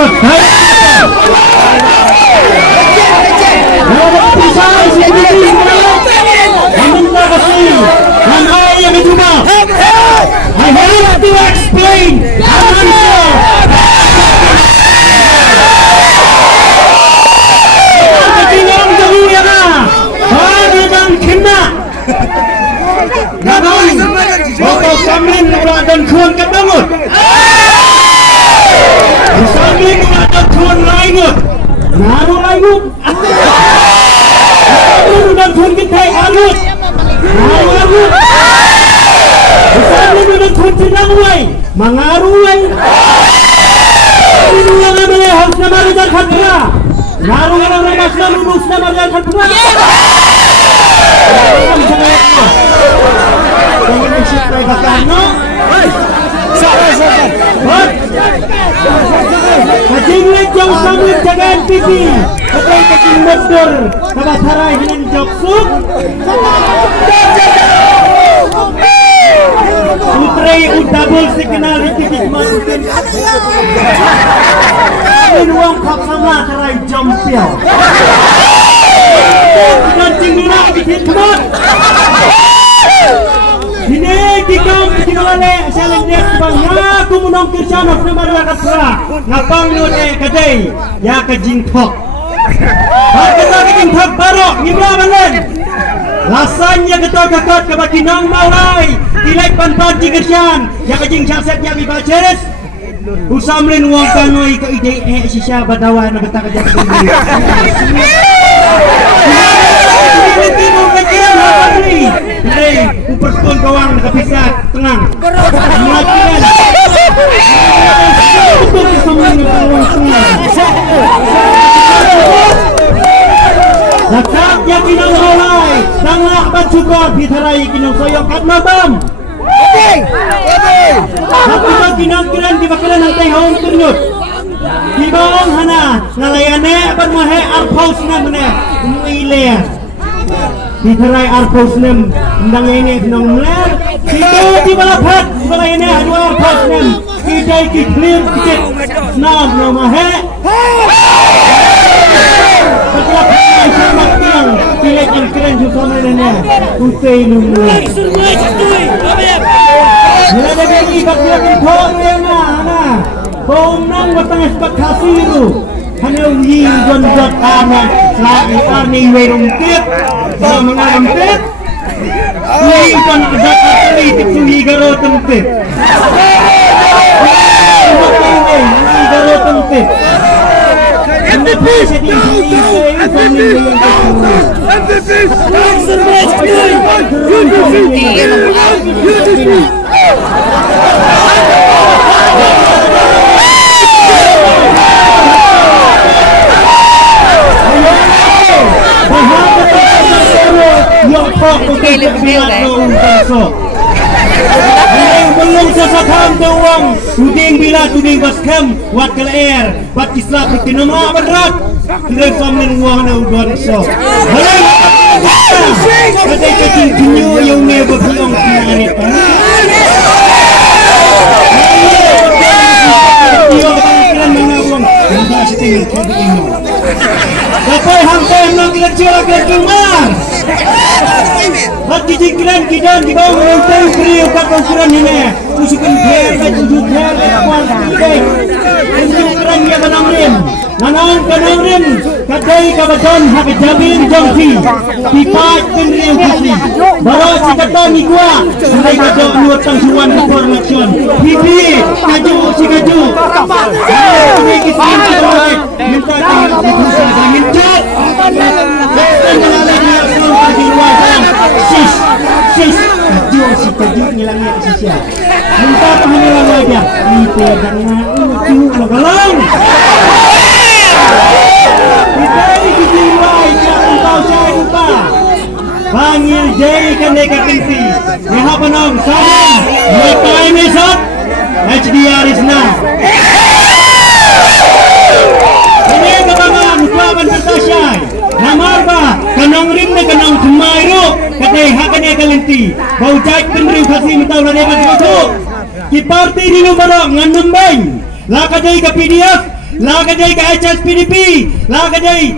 ikut. I have to explain. Ketinggalan dahulu ya nak. Bagaimana kena? Namun, Bapak Samlin dan Tuan Kebangut. Samlin dan Tuan Lainut. Namun Lainut. Samlin dan Tuan Ketai Alut. Namun Alut. Samlin dan Tuan Tinangwai. Mangaruai. Ini yang ada harus nama Rizal Khatira. Namun orang masih lulus nama Rizal Khatira. Kajinglet jauh sambil jagaan pipi. Ketai kacing motor. Kabasarai dengan joksuk. Putri udabul signal titik masukin. Ini ruang kap sama cerai jompil. Kancing minyak bikin kemot. Ini kikam bikin oleh saling dia bangga aku menong kirsanov nama dia katra ngapang nune kadai ya kajing thok harga kajing thok barok ngibra malen rasanya ketua kakot kebaki nang mawai tilai pan-pan kirsan ya kajing syaset ya bibaceres Usamlin uang kanoi ke ide sisya badawan na betaka jatuh ini. Hei, uperskon kawang nakapisat tenang. Melakukan. Betul Usamlin kawang sungai. Zakak ya kinang rolai, tanglah bacukot hitarai kinang soyong kat mabam. Aku tak kinang-kinang di bakalan nanti haung turnut. Di bawah hana nalayane bermahe arpaus nem ne muile. Di terai arpaus nem ndang ini nong mler. Itu di balaphat bala ini adu arpaus nem. Kidai ki clear tiket nam no mahe. Setelah sama tiang pilih yang keren juga mana Usai nunggu. Bila bagi bagian thor yana ana. Bomnang watang espat khasiru. Hanya yi gonjot ana lagi arni werung tit. Mengalam tit. Yi kon dak kali tiksuhi garo tempit. Yi garo tempit. MVP! Belum sesakam doang tuding bila tuding baskem wat kala air bat kislah pertinama berat tidak sambil uang na udon so ada kecil kinyo yang ne berpiong kinanit iyo kiran mga uang hindi siting kadi ino kapay hangtay ng kecil mar Hat kijiklan kidan di bawah menonton beri ukat ukuran ini usukan biar dan tujuh biar kuat kadai ukuran yang kanangrim kanangrim kadai kabadan hak jabin jongsi pipat penriu kisi bawa cikatan ni gua mulai kadang nuat tangsuan keluar election pipi kaju si kaju ini kisah kita minta dikusa dengan cat dan di luar sis kaju si kaju ngilangnya sisia minta pahamilan aja itu jangan lucu logalang kita ini kejiwai jangan tahu saya lupa panggil jai kan deka kinti yang apa nom salam your time is up HDR is now ini kebangan kelaban bertasyai namar ba kanong rim na kanong tumayro katay hakan ya kalinti bau jait penri kasi mataw na deka dito ki party di numero nganambay la kaday ka PDF lah kadai ka HSPDP, lah kadai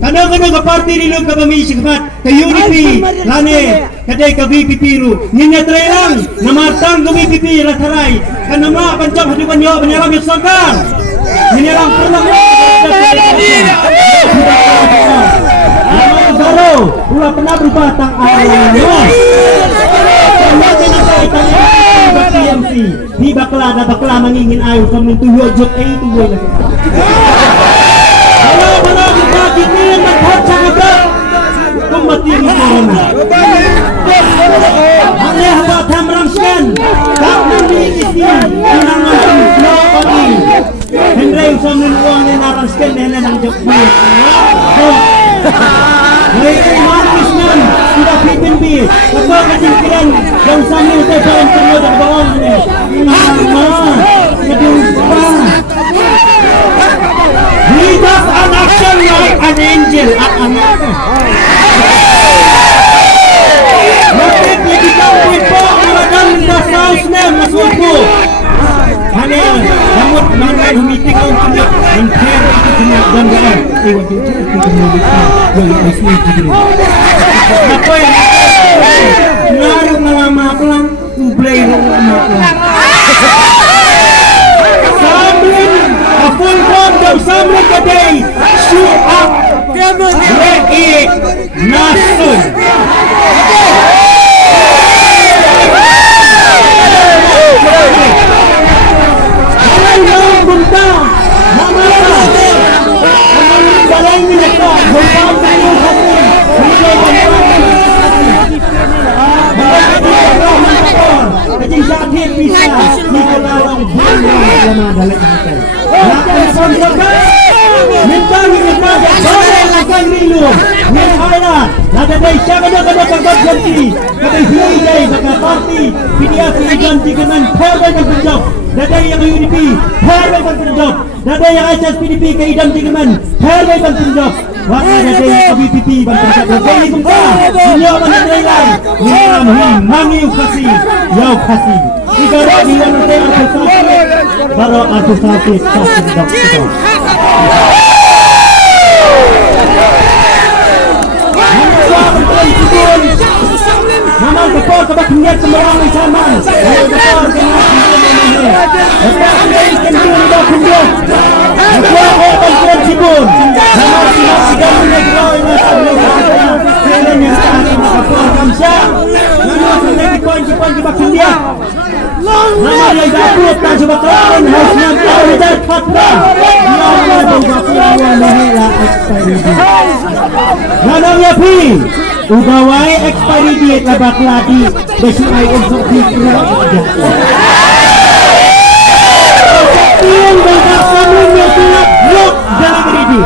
kadang-kadang ke parti di lu ke bami sikmat ke UDP lane kadai ke VPP ru ninya terang nama tang ke VPP ratarai kan nama pancam hadipan yo penyelam sokar menyelam pernah nama baru ulah pernah berubah tang awal di bakla mangingin ayo kami tuyo jot itu gue kalau kita gini macam apa kembali di corona hanya apa tamramskan tak nanti di sini orang macam lagi Henry usamin uang ni naraskan ni nang jepun Mereka manisnya sudah pimpin apa kejadian yang sambil telepon semua dari bawah ni nama kedua he does an action like an angel Mungkin kita lupa melakukan dasarnya masuk hanya namun mangan meeting untuk menghentikan itu kena gangguan waktu itu yang asli gitu apa yang ngaruh ngelama pelan kublai ngelama pelan sambil full form dan sambil kedai show up break nasun Dadai yang UDP, herbai penjawab. Dadai yang HSPDP ke idam tigaman, herbai penjawab. Waktu dadai yang VPP penjawab. Dadai bungka, beliau menandai lain. Niam mangi ukasi, yau kasi. Igara diwan nanti aku sakit, baru aku sakit kita. Nama kepala kebat niat sembarang zaman. Kepala Ugawai expiry date na bakla di besi ay untuk dikira Yang berkata punya tulak blok delivery di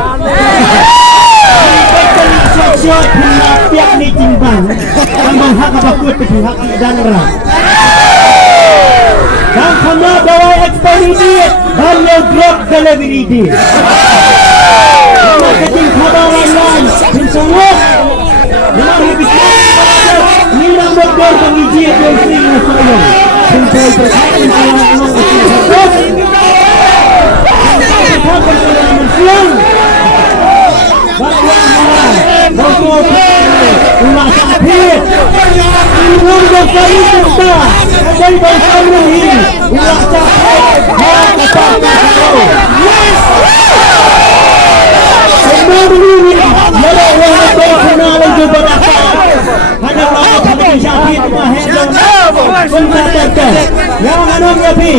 Siap-siap hendak pihak ni timbang Tambang hak abakut ke pihak dan rang Dan kena gawai expiry date dan yang blok delivery di Kena keting kabaran lain Insya-Allah Memang habis Nilang berdor pengijit yang sering saya Sampai berkata kalau siang Bapak marah Bapak ulang sakit Ibu berkali serta Dari bangsa ini ulang sakit Bapak kau Semua begini Yalah orang kau kenal lagi berapa Hanya bapak habis sakit Yang anong yapi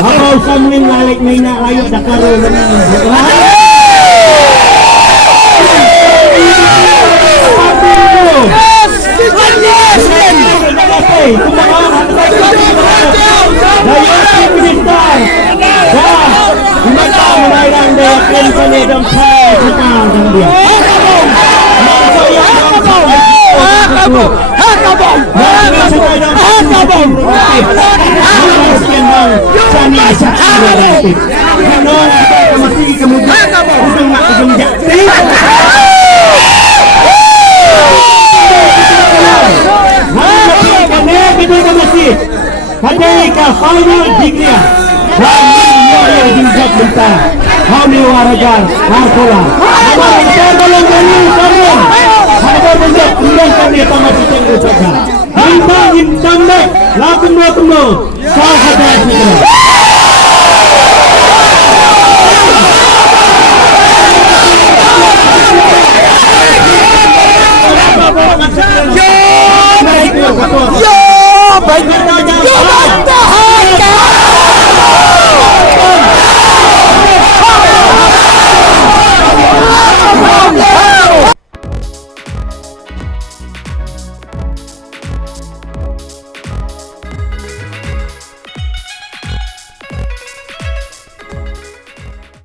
Ako samling lalik may nakayo Dakaro Hadai ka final degree. Wah, ini yang dijawab kita. Hauni warajar Markola. Saya belum beli kamu. Saya bentuk kemudian kami tamat kita. Bintang tambah lakum. Sahaja kita.